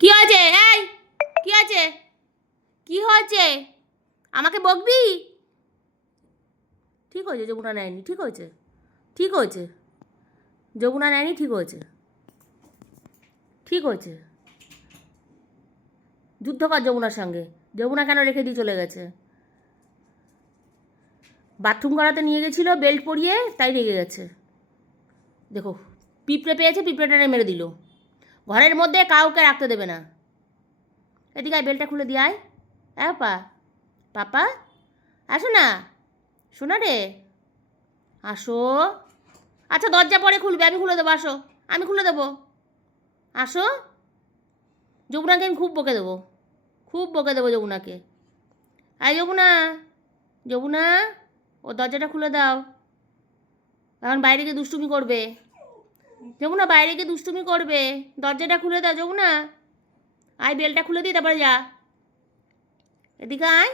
কি হয়েছে? এই কি আছে? কি হয়েছে? আমাকে বকবি? ঠিক হয়েছে, যমুনা নেয়নি, ঠিক হয়েছে, ঠিক হয়েছে, যমুনা নেয়নি, ঠিক হয়েছে, ঠিক হয়েছে। যুদ্ধ কর যমুনার সঙ্গে। যমুনা কেন রেখে দিয়ে চলে গেছে? বাথরুম করাতে নিয়ে গেছিলো বেল্ট পরিয়ে, তাই রেগে গেছে। দেখো, পিঁপড়ে পেয়েছে, পিঁপড়েটা মেরে দিল। ঘরের মধ্যে কাউকে রাখতে দেবে না। এদিকে আয়, বেলটা খুলে দিয়ে আয়। হ্যাঁ পা, পাপা আসো না, শোনা রে, আসো। আচ্ছা দরজা পরে খুলবে, আমি খুলে দেবো, আসো, আমি খুলে দেবো, আসো। যমুনাকে আমি খুব বকে দেবো, খুব বকে দেবো যমুনাকে। আয় যমুনা, যমুনা, ও দরজাটা খুলে দাও, এখন বাইরে গিয়ে দুষ্টুমি করবে। যমুনা বাইরে গিয়ে দুষ্টুমি করবে, দরজাটা খুলে দাও যমুনা। আয় বেলটা খুলে দিই, তারপরে যা। এদিকে আয়।